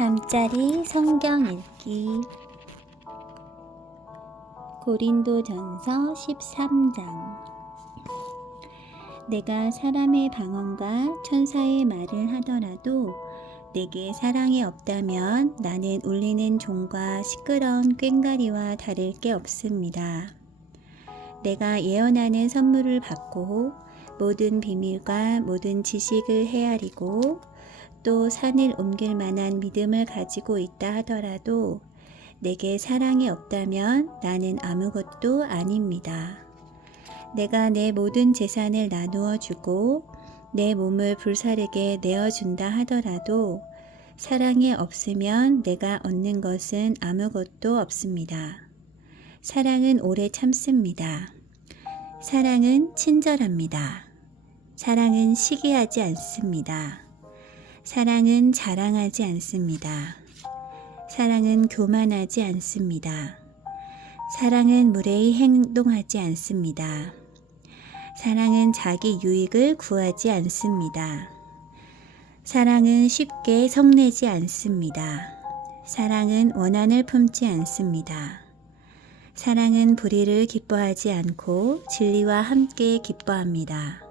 잠자리 성경 읽기 고린도전서 13장. 내가 사람의 방언과 천사의 말을 하더라도 내게 사랑이 없다면 나는 울리는 종과 시끄러운 꽹과리와 다를 게 없습니다. 내가 예언하는 선물을 받고 모든 비밀과 모든 지식을 헤아리고 또 산을 옮길 만한 믿음을 가지고 있다 하더라도 내게 사랑이 없다면 나는 아무것도 아닙니다. 내가 내 모든 재산을 나누어 주고 내 몸을 불사르게 내어준다 하더라도 사랑이 없으면 내가 얻는 것은 아무것도 없습니다. 사랑은 오래 참습니다. 사랑은 친절합니다. 사랑은 시기하지 않습니다. 사랑은 자랑하지 않습니다. 사랑은 교만하지 않습니다. 사랑은 무례히 행동하지 않습니다. 사랑은 자기 유익을 구하지 않습니다. 사랑은 쉽게 성내지 않습니다. 사랑은 원한을 품지 않습니다. 사랑은 불의를 기뻐하지 않고 진리와 함께 기뻐합니다.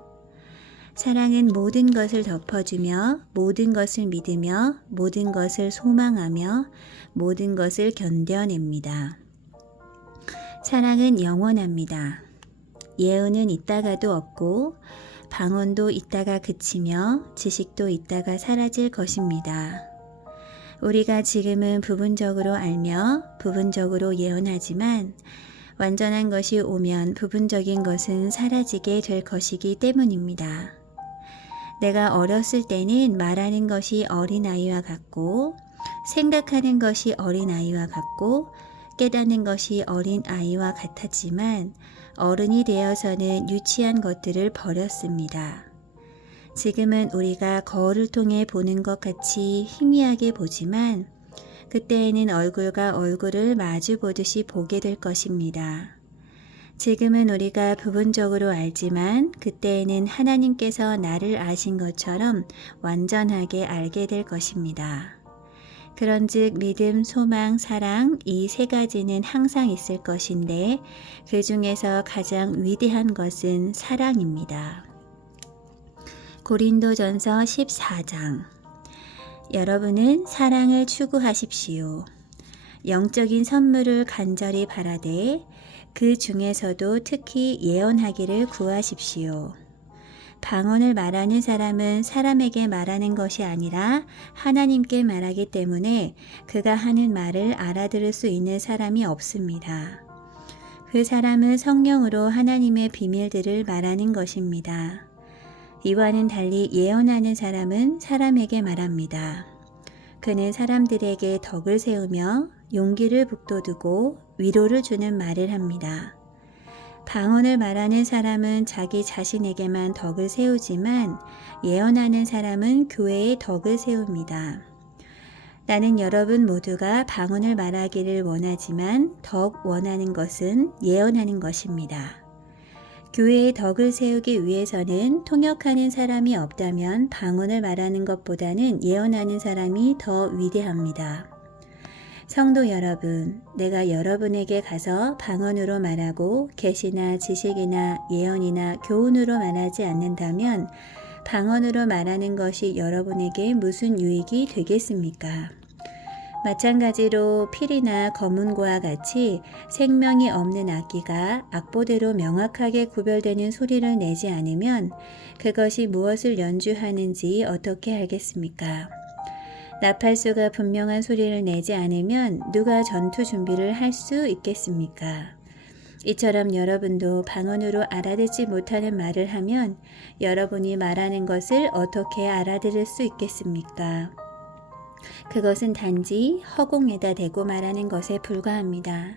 사랑은 모든 것을 덮어주며 모든 것을 믿으며 모든 것을 소망하며 모든 것을 견뎌냅니다. 사랑은 영원합니다. 예언은 있다가도 없고 방언도 있다가 그치며 지식도 있다가 사라질 것입니다. 우리가 지금은 부분적으로 알며 부분적으로 예언하지만 완전한 것이 오면 부분적인 것은 사라지게 될 것이기 때문입니다. 내가 어렸을 때는 말하는 것이 어린아이와 같고 생각하는 것이 어린아이와 같고 깨닫는 것이 어린아이와 같았지만 어른이 되어서는 유치한 것들을 버렸습니다. 지금은 우리가 거울을 통해 보는 것 같이 희미하게 보지만 그때에는 얼굴과 얼굴을 마주 보듯이 보게 될 것입니다. 지금은 우리가 부분적으로 알지만 그때에는 하나님께서 나를 아신 것처럼 완전하게 알게 될 것입니다. 그런즉 믿음, 소망, 사랑 이 세 가지는 항상 있을 것인데 그 중에서 가장 위대한 것은 사랑입니다. 고린도전서 14장. 여러분은 사랑을 추구하십시오. 영적인 선물을 간절히 바라되 그 중에서도 특히 예언하기를 구하십시오. 방언을 말하는 사람은 사람에게 말하는 것이 아니라 하나님께 말하기 때문에 그가 하는 말을 알아들을 수 있는 사람이 없습니다. 그 사람은 성령으로 하나님의 비밀들을 말하는 것입니다. 이와는 달리 예언하는 사람은 사람에게 말합니다. 그는 사람들에게 덕을 세우며 용기를 북돋우고 위로를 주는 말을 합니다. 방언을 말하는 사람은 자기 자신에게만 덕을 세우지만 예언하는 사람은 교회의 덕을 세웁니다. 나는 여러분 모두가 방언을 말하기를 원하지만 더 원하는 것은 예언하는 것입니다. 교회의 덕을 세우기 위해서는 통역하는 사람이 없다면 방언을 말하는 것보다는 예언하는 사람이 더 위대합니다. 성도 여러분, 내가 여러분에게 가서 방언으로 말하고 계시나 지식이나 예언이나 교훈으로 말하지 않는다면 방언으로 말하는 것이 여러분에게 무슨 유익이 되겠습니까? 마찬가지로 필이나 검은고와 같이 생명이 없는 악기가 악보대로 명확하게 구별되는 소리를 내지 않으면 그것이 무엇을 연주하는지 어떻게 알겠습니까? 나팔수가 분명한 소리를 내지 않으면 누가 전투 준비를 할 수 있겠습니까? 이처럼 여러분도 방언으로 알아듣지 못하는 말을 하면 여러분이 말하는 것을 어떻게 알아들을 수 있겠습니까? 그것은 단지 허공에다 대고 말하는 것에 불과합니다.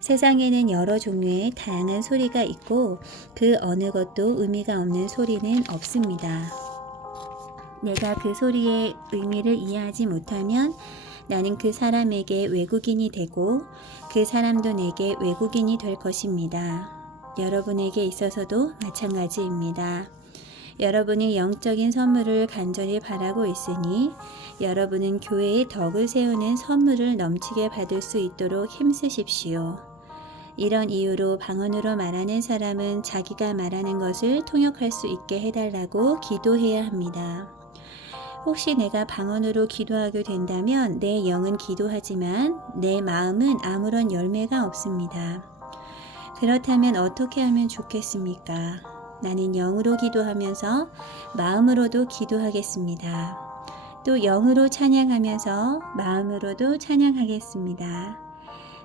세상에는 여러 종류의 다양한 소리가 있고 그 어느 것도 의미가 없는 소리는 없습니다. 내가 그 소리의 의미를 이해하지 못하면 나는 그 사람에게 외국인이 되고 그 사람도 내게 외국인이 될 것입니다. 여러분에게 있어서도 마찬가지입니다. 여러분이 영적인 선물을 간절히 바라고 있으니 여러분은 교회의 덕을 세우는 선물을 넘치게 받을 수 있도록 힘쓰십시오. 이런 이유로 방언으로 말하는 사람은 자기가 말하는 것을 통역할 수 있게 해달라고 기도해야 합니다. 혹시 내가 방언으로 기도하게 된다면 내 영은 기도하지만 내 마음은 아무런 열매가 없습니다. 그렇다면 어떻게 하면 좋겠습니까? 나는 영으로 기도하면서 마음으로도 기도하겠습니다. 또 영으로 찬양하면서 마음으로도 찬양하겠습니다.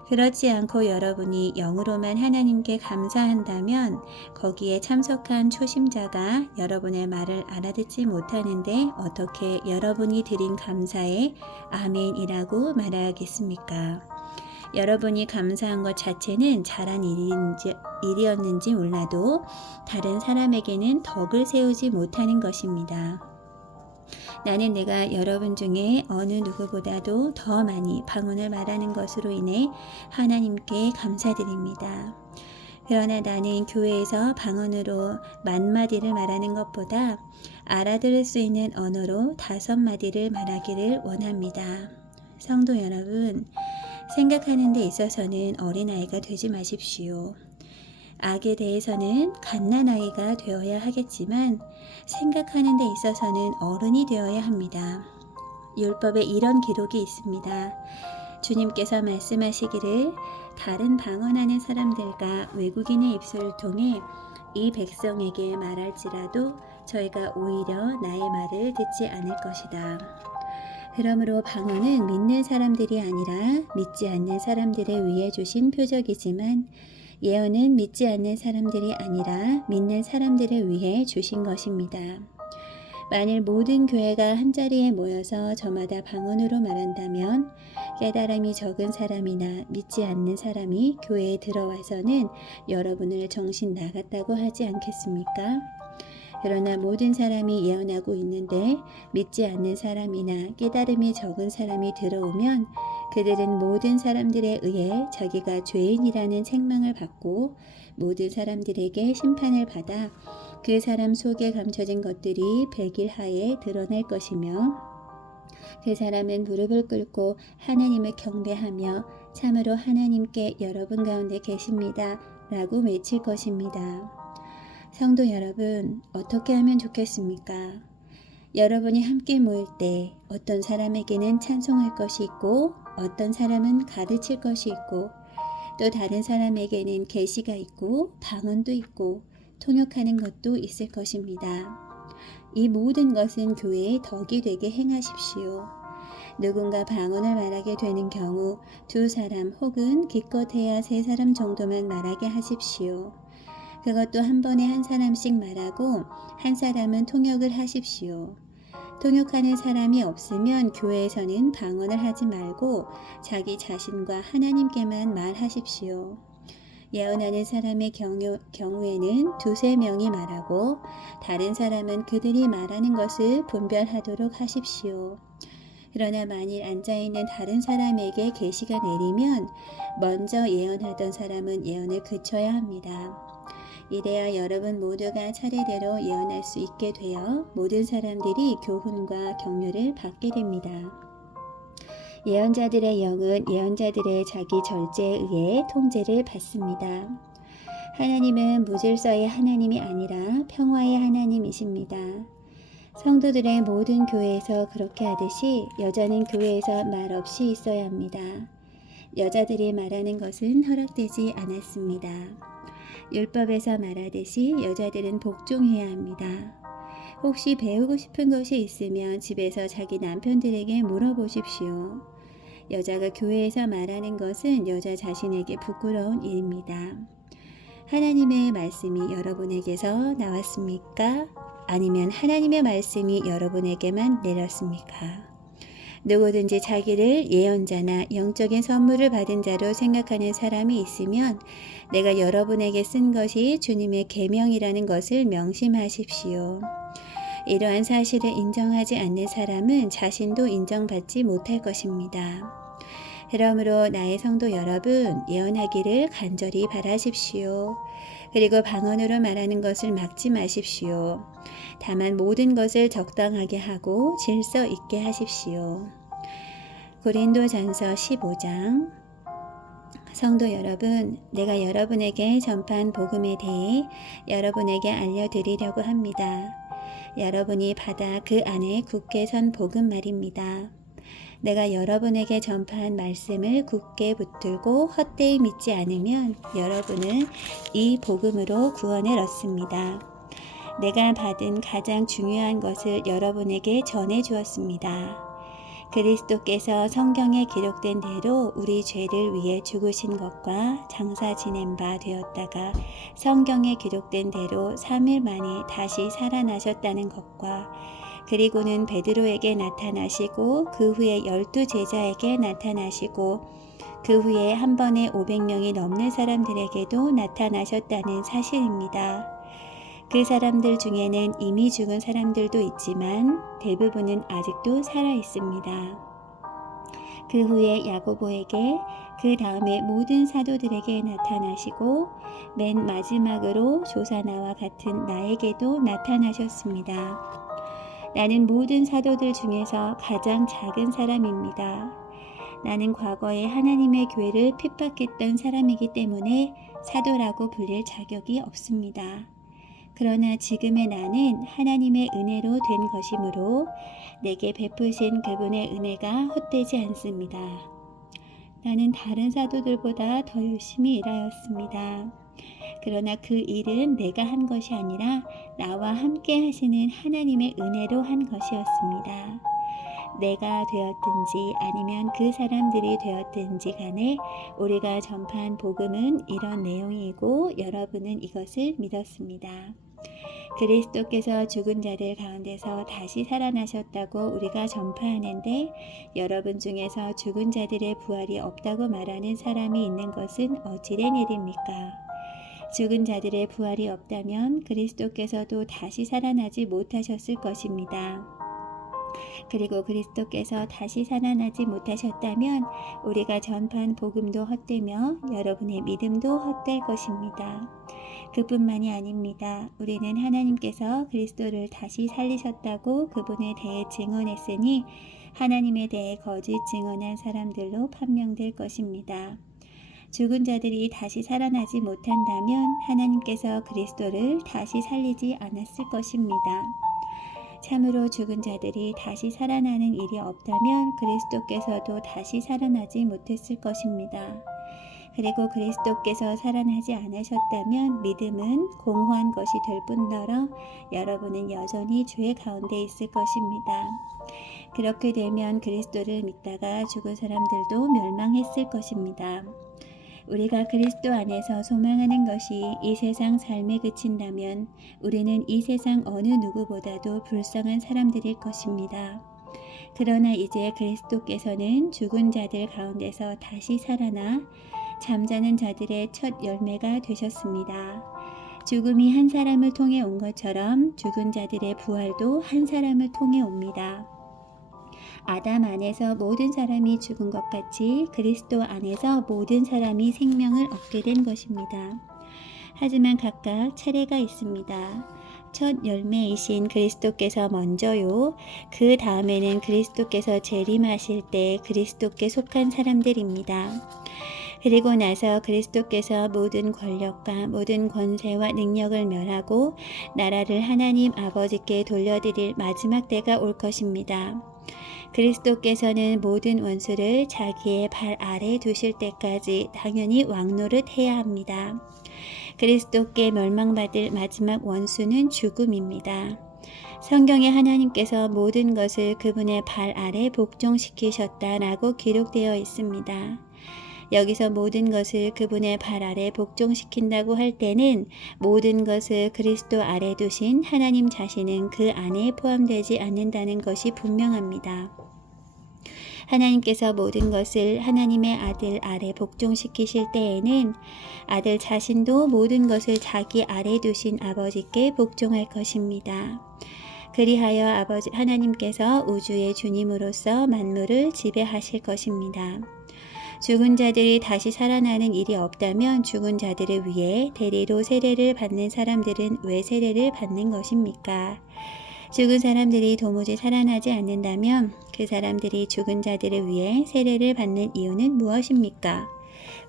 그렇지 않고 여러분이 영으로만 하나님께 감사한다면 거기에 참석한 초심자가 여러분의 말을 알아듣지 못하는데 어떻게 여러분이 드린 감사에 아멘이라고 말하겠습니까? 여러분이 감사한 것 자체는 잘한 일이었는지 몰라도 다른 사람에게는 덕을 세우지 못하는 것입니다. 나는 내가 여러분 중에 어느 누구보다도 더 많이 방언을 말하는 것으로 인해 하나님께 감사드립니다. 그러나 나는 교회에서 방언으로 10,000마디를 말하는 것보다 알아들을 수 있는 언어로 5마디를 말하기를 원합니다. 성도 여러분, 생각하는 데 있어서는 어린아이가 되지 마십시오. 악에 대해서는 갓난아이가 되어야 하겠지만 생각하는 데 있어서는 어른이 되어야 합니다. 율법에 이런 기록이 있습니다. 주님께서 말씀하시기를 다른 방언하는 사람들과 외국인의 입술을 통해 이 백성에게 말할지라도 저희가 오히려 나의 말을 듣지 않을 것이다. 그러므로 방언은 믿는 사람들이 아니라 믿지 않는 사람들을 위해 주신 표적이지만 예언은 믿지 않는 사람들이 아니라 믿는 사람들을 위해 주신 것입니다. 만일 모든 교회가 한자리에 모여서 저마다 방언으로 말한다면 깨달음이 적은 사람이나 믿지 않는 사람이 교회에 들어와서는 여러분을 정신 나갔다고 하지 않겠습니까? 그러나 모든 사람이 예언하고 있는데 믿지 않는 사람이나 깨달음이 적은 사람이 들어오면 그들은 모든 사람들에 의해 자기가 죄인이라는 책망을 받고 모든 사람들에게 심판을 받아 그 사람 속에 감춰진 것들이 백일하에 드러날 것이며 그 사람은 무릎을 꿇고 하나님을 경배하며 참으로 하나님께 여러분 가운데 계십니다 라고 외칠 것입니다. 성도 여러분, 어떻게 하면 좋겠습니까? 여러분이 함께 모일 때 어떤 사람에게는 찬송할 것이 있고 어떤 사람은 가르칠 것이 있고 또 다른 사람에게는 계시가 있고 방언도 있고 통역하는 것도 있을 것입니다. 이 모든 것은 교회의 덕이 되게 행하십시오. 누군가 방언을 말하게 되는 경우 2사람 혹은 기껏해야 3사람 정도만 말하게 하십시오. 그것도 한 번에 한 사람씩 말하고 한 사람은 통역을 하십시오. 통역하는 사람이 없으면 교회에서는 방언을 하지 말고 자기 자신과 하나님께만 말하십시오. 예언하는 사람의 경우에는 2-3명이 말하고 다른 사람은 그들이 말하는 것을 분별하도록 하십시오. 그러나 만일 앉아있는 다른 사람에게 계시가 내리면 먼저 예언하던 사람은 예언을 그쳐야 합니다. 이래야 여러분 모두가 차례대로 예언할 수 있게 되어 모든 사람들이 교훈과 격려를 받게 됩니다. 예언자들의 영은 예언자들의 자기 절제에 의해 통제를 받습니다. 하나님은 무질서의 하나님이 아니라 평화의 하나님이십니다. 성도들의 모든 교회에서 그렇게 하듯이 여자는 교회에서 말없이 있어야 합니다. 여자들이 말하는 것은 허락되지 않았습니다. 율법에서 말하듯이 여자들은 복종해야 합니다. 혹시 배우고 싶은 것이 있으면 집에서 자기 남편들에게 물어보십시오. 여자가 교회에서 말하는 것은 여자 자신에게 부끄러운 일입니다. 하나님의 말씀이 여러분에게서 나왔습니까? 아니면 하나님의 말씀이 여러분에게만 내렸습니까? 누구든지 자기를 예언자나 영적인 선물을 받은 자로 생각하는 사람이 있으면 내가 여러분에게 쓴 것이 주님의 계명이라는 것을 명심하십시오. 이러한 사실을 인정하지 않는 사람은 자신도 인정받지 못할 것입니다. 그러므로 나의 성도 여러분, 예언하기를 간절히 바라십시오. 그리고 방언으로 말하는 것을 막지 마십시오. 다만 모든 것을 적당하게 하고 질서 있게 하십시오. 고린도전서 15장. 성도 여러분, 내가 여러분에게 전파한 복음에 대해 여러분에게 알려드리려고 합니다. 여러분이 받아 그 안에 굳게 선 복음 말입니다. 내가 여러분에게 전파한 말씀을 굳게 붙들고 헛되이 믿지 않으면 여러분은 이 복음으로 구원을 얻습니다. 내가 받은 가장 중요한 것을 여러분에게 전해 주었습니다. 그리스도께서 성경에 기록된 대로 우리 죄를 위해 죽으신 것과 장사 지낸 바 되었다가 성경에 기록된 대로 3일 만에 다시 살아나셨다는 것과 그리고는 베드로에게 나타나시고 그 후에 12제자에게 나타나시고 그 후에 한 번에 500명이 넘는 사람들에게도 나타나셨다는 사실입니다. 그 사람들 중에는 이미 죽은 사람들도 있지만 대부분은 아직도 살아 있습니다. 그 후에 야고보에게, 그 다음에 모든 사도들에게 나타나시고 맨 마지막으로 조사나와 같은 나에게도 나타나셨습니다. 나는 모든 사도들 중에서 가장 작은 사람입니다. 나는 과거에 하나님의 교회를 핍박했던 사람이기 때문에 사도라고 불릴 자격이 없습니다. 그러나 지금의 나는 하나님의 은혜로 된 것이므로 내게 베푸신 그분의 은혜가 헛되지 않습니다. 나는 다른 사도들보다 더 열심히 일하였습니다. 그러나 그 일은 내가 한 것이 아니라 나와 함께 하시는 하나님의 은혜로 한 것이었습니다. 내가 되었든지 아니면 그 사람들이 되었든지 간에 우리가 전파한 복음은 이런 내용이고 여러분은 이것을 믿었습니다. 그리스도께서 죽은 자들 가운데서 다시 살아나셨다고 우리가 전파하는데 여러분 중에서 죽은 자들의 부활이 없다고 말하는 사람이 있는 것은 어찌된 일입니까? 죽은 자들의 부활이 없다면 그리스도께서도 다시 살아나지 못하셨을 것입니다. 그리고 그리스도께서 다시 살아나지 못하셨다면 우리가 전파한 복음도 헛되며 여러분의 믿음도 헛될 것입니다. 그뿐만이 아닙니다. 우리는 하나님께서 그리스도를 다시 살리셨다고 그분에 대해 증언했으니 하나님에 대해 거짓 증언한 사람들로 판명될 것입니다. 죽은 자들이 다시 살아나지 못한다면 하나님께서 그리스도를 다시 살리지 않았을 것입니다. 참으로 죽은 자들이 다시 살아나는 일이 없다면 그리스도께서도 다시 살아나지 못했을 것입니다. 그리고 그리스도께서 살아나지 않으셨다면 믿음은 공허한 것이 될 뿐더러 여러분은 여전히 죄 가운데 있을 것입니다. 그렇게 되면 그리스도를 믿다가 죽은 사람들도 멸망했을 것입니다. 우리가 그리스도 안에서 소망하는 것이 이 세상 삶에 그친다면 우리는 이 세상 어느 누구보다도 불쌍한 사람들일 것입니다. 그러나 이제 그리스도께서는 죽은 자들 가운데서 다시 살아나 잠자는 자들의 첫 열매가 되셨습니다. 죽음이 한 사람을 통해 온 것처럼 죽은 자들의 부활도 한 사람을 통해 옵니다. 아담 안에서 모든 사람이 죽은 것 같이 그리스도 안에서 모든 사람이 생명을 얻게 된 것입니다. 하지만 각각 차례가 있습니다. 첫 열매이신 그리스도께서 먼저요. 그 다음에는 그리스도께서 재림하실 때 그리스도께 속한 사람들입니다. 그리고 나서 그리스도께서 모든 권력과 모든 권세와 능력을 멸하고 나라를 하나님 아버지께 돌려드릴 마지막 때가 올 것입니다. 그리스도께서는 모든 원수를 자기의 발 아래 두실 때까지 당연히 왕노릇 해야 합니다. 그리스도께 멸망받을 마지막 원수는 죽음입니다. 성경에 하나님께서 모든 것을 그분의 발 아래 복종시키셨다라고 기록되어 있습니다. 여기서 모든 것을 그분의 발 아래 복종시킨다고 할 때는 모든 것을 그리스도 아래 두신 하나님 자신은 그 안에 포함되지 않는다는 것이 분명합니다. 하나님께서 모든 것을 하나님의 아들 아래 복종시키실 때에는 아들 자신도 모든 것을 자기 아래 두신 아버지께 복종할 것입니다. 그리하여 아버지 하나님께서 우주의 주님으로서 만물을 지배하실 것입니다. 죽은 자들이 다시 살아나는 일이 없다면 죽은 자들을 위해 대리로 세례를 받는 사람들은 왜 세례를 받는 것입니까? 죽은 사람들이 도무지 살아나지 않는다면 그 사람들이 죽은 자들을 위해 세례를 받는 이유는 무엇입니까?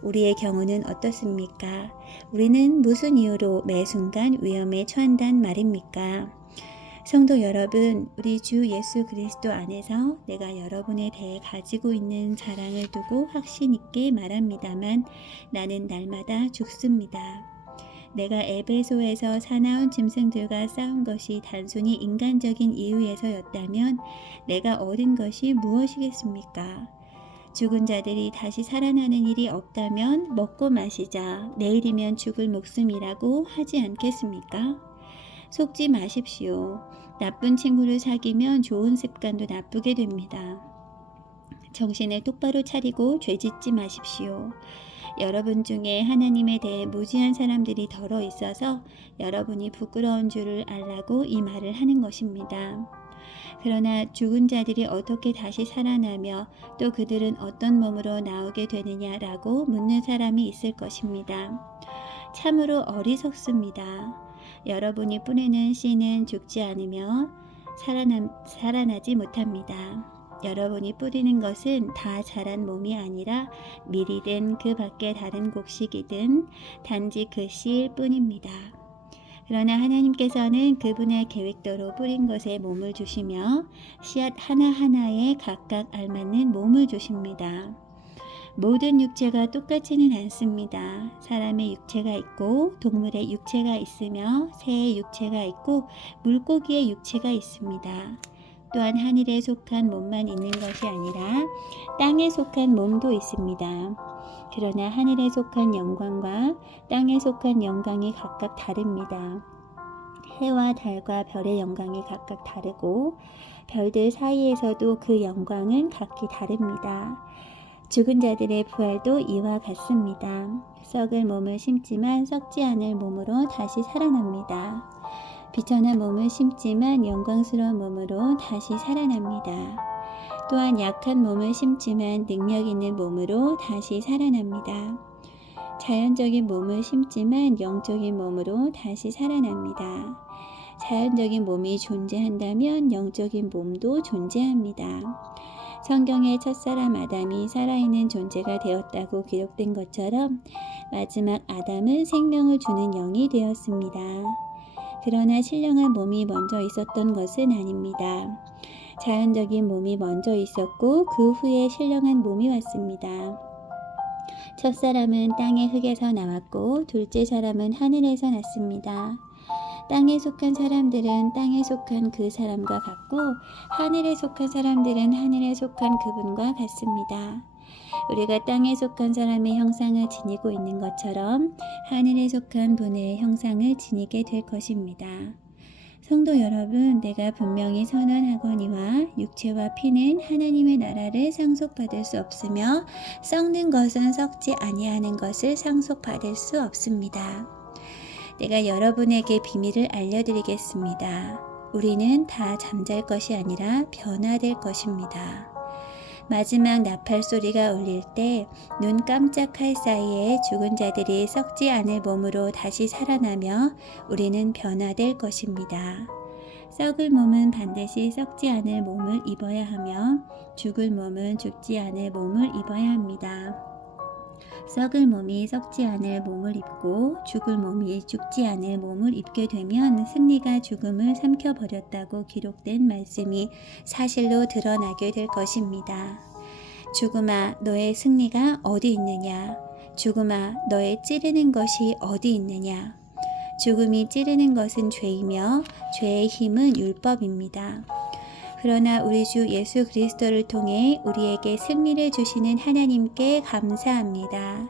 우리의 경우는 어떻습니까? 우리는 무슨 이유로 매 순간 위험에 처한단 말입니까? 성도 여러분, 우리 주 예수 그리스도 안에서 내가 여러분에 대해 가지고 있는 자랑을 두고 확신 있게 말합니다만 나는 날마다 죽습니다. 내가 에베소에서 사나운 짐승들과 싸운 것이 단순히 인간적인 이유에서였다면 내가 얻은 것이 무엇이겠습니까? 죽은 자들이 다시 살아나는 일이 없다면 먹고 마시자, 내일이면 죽을 목숨이라고 하지 않겠습니까? 속지 마십시오. 나쁜 친구를 사귀면 좋은 습관도 나쁘게 됩니다. 정신을 똑바로 차리고 죄짓지 마십시오. 여러분 중에 하나님에 대해 무지한 사람들이 덜어 있어서 여러분이 부끄러운 줄을 알라고 이 말을 하는 것입니다. 그러나 죽은 자들이 어떻게 다시 살아나며 또 그들은 어떤 몸으로 나오게 되느냐라고 묻는 사람이 있을 것입니다. 참으로 어리석습니다. 여러분이 뿌리는 씨는 죽지 않으며 살아나지 못합니다. 여러분이 뿌리는 것은 다 자란 몸이 아니라 밀이든 그 밖에 다른 곡식이든 단지 그 씨일 뿐입니다. 그러나 하나님께서는 그분의 계획대로 뿌린 것에 몸을 주시며 씨앗 하나하나에 각각 알맞는 몸을 주십니다. 모든 육체가 똑같지는 않습니다. 사람의 육체가 있고 동물의 육체가 있으며 새의 육체가 있고 물고기의 육체가 있습니다. 또한 하늘에 속한 몸만 있는 것이 아니라 땅에 속한 몸도 있습니다. 그러나 하늘에 속한 영광과 땅에 속한 영광이 각각 다릅니다. 해와 달과 별의 영광이 각각 다르고 별들 사이에서도 그 영광은 각기 다릅니다. 죽은 자들의 부활도 이와 같습니다. 썩을 몸을 심지만 썩지 않을 몸으로 다시 살아납니다. 비천한 몸을 심지만 영광스러운 몸으로 다시 살아납니다. 또한 약한 몸을 심지만 능력 있는 몸으로 다시 살아납니다. 자연적인 몸을 심지만 영적인 몸으로 다시 살아납니다. 자연적인 몸이 존재한다면 영적인 몸도 존재합니다. 성경의 첫사람 아담이 살아있는 존재가 되었다고 기록된 것처럼 마지막 아담은 생명을 주는 영이 되었습니다. 그러나 신령한 몸이 먼저 있었던 것은 아닙니다. 자연적인 몸이 먼저 있었고 그 후에 신령한 몸이 왔습니다. 첫사람은 땅의 흙에서 나왔고 둘째 사람은 하늘에서 났습니다. 땅에 속한 사람들은 땅에 속한 그 사람과 같고 하늘에 속한 사람들은 하늘에 속한 그분과 같습니다. 우리가 땅에 속한 사람의 형상을 지니고 있는 것처럼 하늘에 속한 분의 형상을 지니게 될 것입니다. 성도 여러분, 내가 분명히 선언하거니와 육체와 피는 하나님의 나라를 상속받을 수 없으며 썩는 것은 썩지 아니하는 것을 상속받을 수 없습니다. 내가 여러분에게 비밀을 알려드리겠습니다. 우리는 다 잠잘 것이 아니라 변화될 것입니다. 마지막 나팔 소리가 울릴 때 눈 깜짝할 사이에 죽은 자들이 썩지 않을 몸으로 다시 살아나며 우리는 변화될 것입니다. 썩을 몸은 반드시 썩지 않을 몸을 입어야 하며 죽을 몸은 죽지 않을 몸을 입어야 합니다. 썩을 몸이 썩지 않을 몸을 입고 죽을 몸이 죽지 않을 몸을 입게 되면 승리가 죽음을 삼켜버렸다고 기록된 말씀이 사실로 드러나게 될 것입니다. 죽음아, 너의 승리가 어디 있느냐? 죽음아, 너의 찌르는 것이 어디 있느냐? 죽음이 찌르는 것은 죄이며 죄의 힘은 율법입니다. 그러나 우리 주 예수 그리스도를 통해 우리에게 승리를 주시는 하나님께 감사합니다.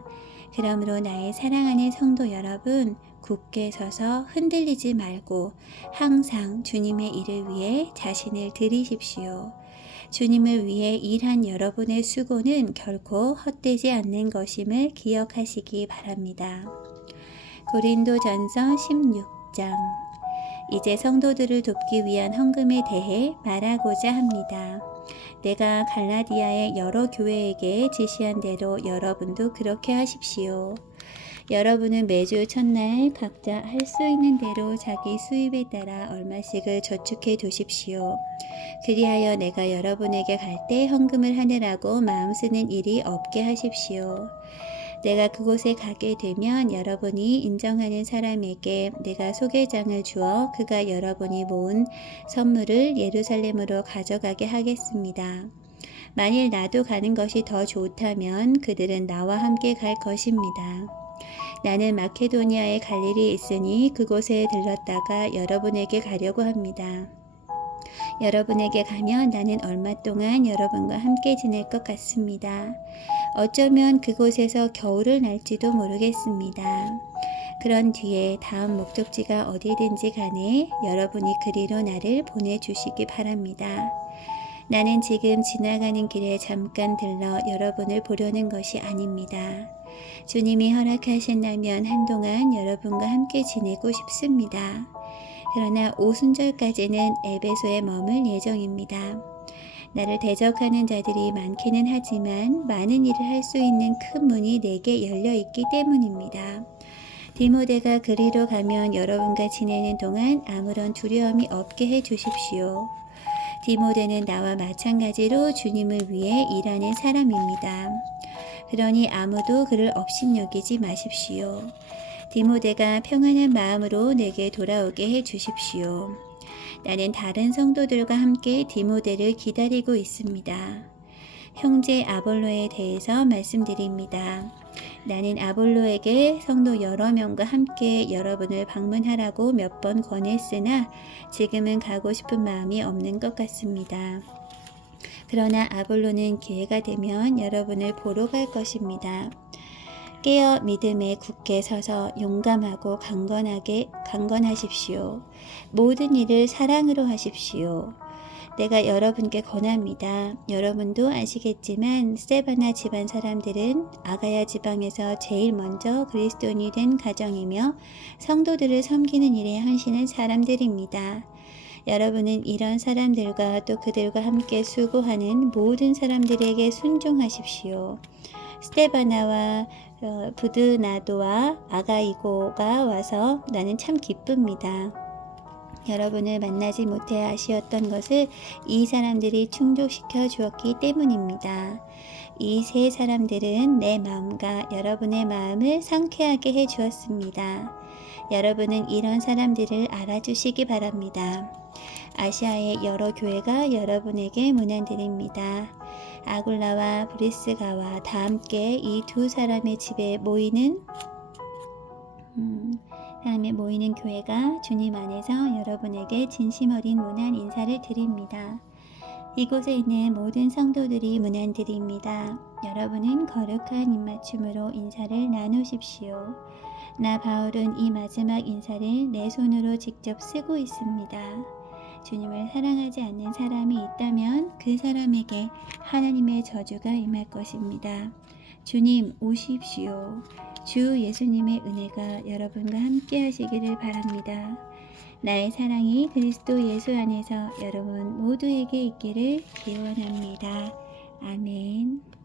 그러므로 나의 사랑하는 성도 여러분, 굳게 서서 흔들리지 말고 항상 주님의 일을 위해 자신을 드리십시오. 주님을 위해 일한 여러분의 수고는 결코 헛되지 않는 것임을 기억하시기 바랍니다. 고린도전서 16장. 이제 성도들을 돕기 위한 헌금에 대해 말하고자 합니다. 내가 갈라디아의 여러 교회에게 지시한 대로 여러분도 그렇게 하십시오. 여러분은 매주 첫날 각자 할 수 있는 대로 자기 수입에 따라 얼마씩을 저축해 두십시오. 그리하여 내가 여러분에게 갈 때 헌금을 하느라고 마음 쓰는 일이 없게 하십시오. 내가 그곳에 가게 되면 여러분이 인정하는 사람에게 내가 소개장을 주어 그가 여러분이 모은 선물을 예루살렘으로 가져가게 하겠습니다. 만일 나도 가는 것이 더 좋다면 그들은 나와 함께 갈 것입니다. 나는 마케도니아에 갈 일이 있으니 그곳에 들렀다가 여러분에게 가려고 합니다. 여러분에게 가면 나는 얼마 동안 여러분과 함께 지낼 것 같습니다. 어쩌면 그곳에서 겨울을 날지도 모르겠습니다. 그런 뒤에 다음 목적지가 어디든지 간에 여러분이 그리로 나를 보내주시기 바랍니다. 나는 지금 지나가는 길에 잠깐 들러 여러분을 보려는 것이 아닙니다. 주님이 허락하신다면 한동안 여러분과 함께 지내고 싶습니다. 그러나 오순절까지는 에베소에 머물 예정입니다. 나를 대적하는 자들이 많기는 하지만 많은 일을 할 수 있는 큰 문이 내게 열려 있기 때문입니다. 디모데가 그리로 가면 여러분과 지내는 동안 아무런 두려움이 없게 해 주십시오. 디모데는 나와 마찬가지로 주님을 위해 일하는 사람입니다. 그러니 아무도 그를 업신여기지 마십시오. 디모데가 평안한 마음으로 내게 돌아오게 해 주십시오. 나는 다른 성도들과 함께 디모데를 기다리고 있습니다. 형제 아볼로에 대해서 말씀드립니다. 나는 아볼로에게 성도 여러 명과 함께 여러분을 방문하라고 몇 번 권했으나 지금은 가고 싶은 마음이 없는 것 같습니다. 그러나 아볼로는 기회가 되면 여러분을 보러 갈 것입니다. 깨어 믿음에 굳게 서서 용감하고 강건하십시오. 모든 일을 사랑으로 하십시오. 내가 여러분께 권합니다. 여러분도 아시겠지만 스데바나 집안 사람들은 아가야 지방에서 제일 먼저 그리스도인이 된 가정이며 성도들을 섬기는 일에 헌신한 사람들입니다. 여러분은 이런 사람들과 또 그들과 함께 수고하는 모든 사람들에게 순종하십시오. 스데바나와 부드나도와 아가이고가 와서 나는 참 기쁩니다. 여러분을 만나지 못해 아쉬웠던 것을 이 사람들이 충족시켜 주었기 때문입니다. 이 세 사람들은 내 마음과 여러분의 마음을 상쾌하게 해 주었습니다. 여러분은 이런 사람들을 알아주시기 바랍니다. 아시아의 여러 교회가 여러분에게 문안드립니다. 아굴라와 브리스가와 다 함께 이 두 사람의 집에 모이는 교회가 주님 안에서 여러분에게 진심 어린 문안 인사를 드립니다. 이곳에 있는 모든 성도들이 문안드립니다. 여러분은 거룩한 입맞춤으로 인사를 나누십시오. 나 바울은 이 마지막 인사를 내 손으로 직접 쓰고 있습니다. 주님을 사랑하지 않는 사람이 있다면 그 사람에게 하나님의 저주가 임할 것입니다. 주님 오십시오. 주 예수님의 은혜가 여러분과 함께 하시기를 바랍니다. 나의 사랑이 그리스도 예수 안에서 여러분 모두에게 있기를 기원합니다. 아멘.